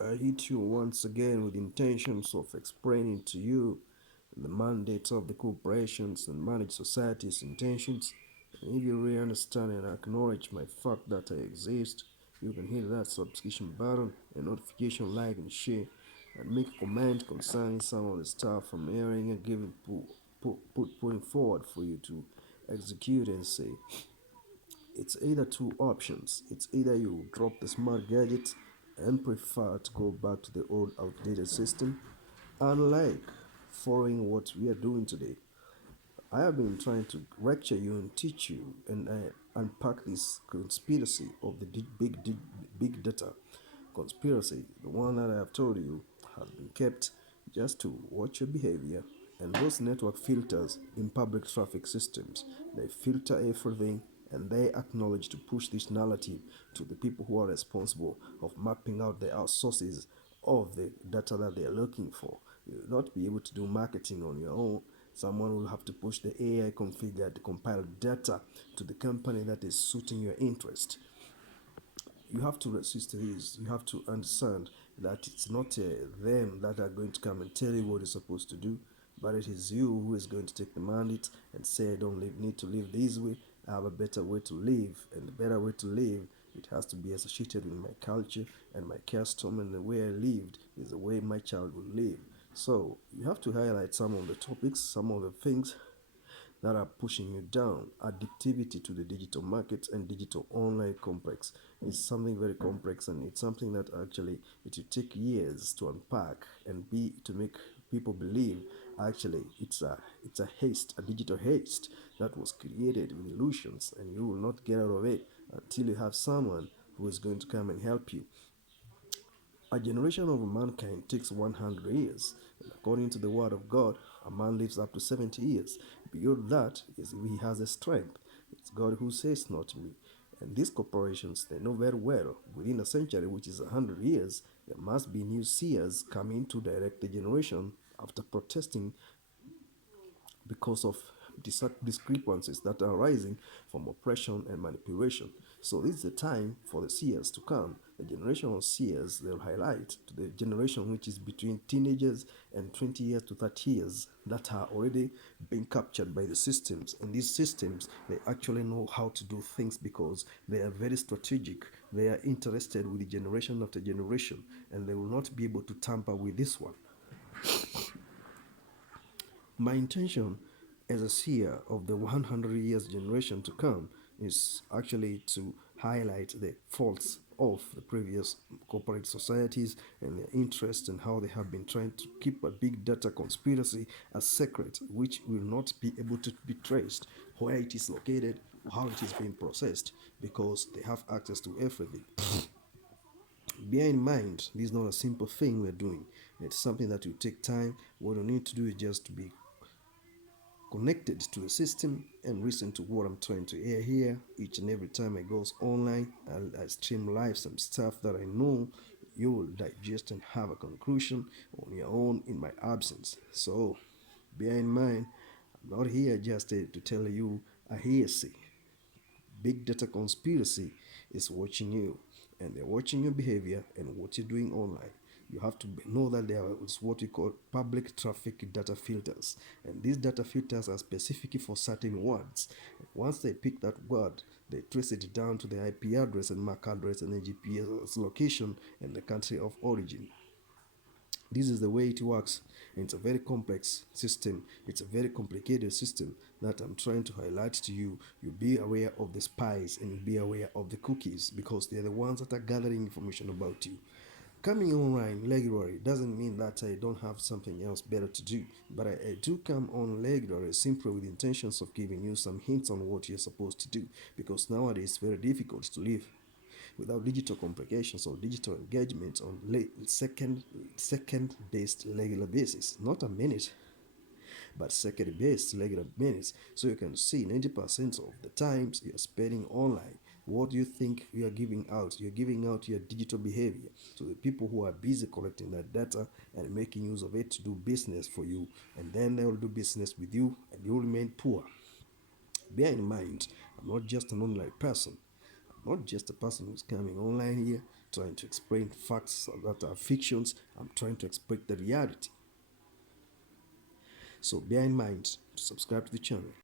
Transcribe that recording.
I hit you once again with intentions of explaining to you the mandates of the corporations and managed society's intentions. And if you really understand and acknowledge my fact that I exist, you can hit that subscription button and notification like and share and make a comment concerning some of the stuff I'm hearing and putting forward for you to execute and say. It's either two options. It's either you drop the smart gadgets and prefer to go back to the old outdated system, unlike following what we are doing today. I have been trying to lecture you and teach you and unpack this conspiracy of the big data conspiracy. The one that I have told you has been kept just to watch your behavior. And those network filters in public traffic systems, they filter everything and they acknowledge to push this narrative to the people who are responsible of mapping out the sources of the data that they are looking for. You will not be able to do marketing on your own. Someone will have to push the AI configured compiled data to the company that is suiting your interest. You have to resist this. You have to understand that it's not them that are going to come and tell you what you're supposed to do, but it is you who is going to take the mandate and say, I don't need to live this way. I have a better way to live, and the better way to live, it has to be associated with my culture and my custom, and the way I lived is the way my child will live. So you have to highlight some of the topics, some of the things that are pushing you down. Addictivity to the digital market and digital online complex is something very complex, and it's something that actually it will take years to unpack and be to make people believe actually it's a haste, a digital haste that was created with illusions, and you will not get out of it until you have someone who is going to come and help you. A generation of mankind takes 100 years, and according to the word of God, a man lives up to 70 years. Beyond that is if he has a strength. It's God who says, not me. And these corporations, they know very well, within a century, which is 100 years, there must be new seers coming to direct the generation after protesting because of discrepancies that are arising from oppression and manipulation. So this is the time for the seers to come. The generation of seers, they'll highlight to the generation which is between teenagers and 20 years to 30 years that are already being captured by the systems. And these systems, they actually know how to do things because they are very strategic. They are interested with the generation after generation, and they will not be able to tamper with this one. My intention as a seer of the 100 years generation to come is actually to highlight the faults of the previous corporate societies and their interests and how they have been trying to keep a big data conspiracy a secret which will not be able to be traced, where it is located, how it is being processed, because they have access to everything. Bear in mind, this is not a simple thing we're doing. It's something that will take time. What we need to do is just to be connected to the system and listen to what I'm trying to hear here each and every time I goes online. I stream live some stuff that I know you will digest and have a conclusion on your own in my absence. So bear in mind, I'm not here just to tell you a hearsay. Big data conspiracy is watching you, and they're watching your behavior and what you're doing online. You have to know that there is what we call public traffic data filters, and these data filters are specific for certain words. Once they pick that word, they trace it down to the IP address and MAC address and the GPS location and the country of origin. This is the way it works, and it's a very complex system. It's a very complicated system that I'm trying to highlight to you. You be aware of the spies and you be aware of the cookies because they're the ones that are gathering information about you. Coming online regularly doesn't mean that I don't have something else better to do, but I do come on regularly simply with intentions of giving you some hints on what you're supposed to do, because nowadays it's very difficult to live without digital complications or digital engagement on second based regular basis, not a minute but second based regular minutes. So you can see 90% of the times you're spending online. What do you think you are giving out? You're giving out your digital behavior to the people who are busy collecting that data and making use of it to do business for you, and then they will do business with you and you will remain poor. Bear in mind, I'm not just an online person. I'm not just a person who's coming online here. trying to explain facts that are fictions. I'm trying to explain the reality. So bear in mind to subscribe to the channel.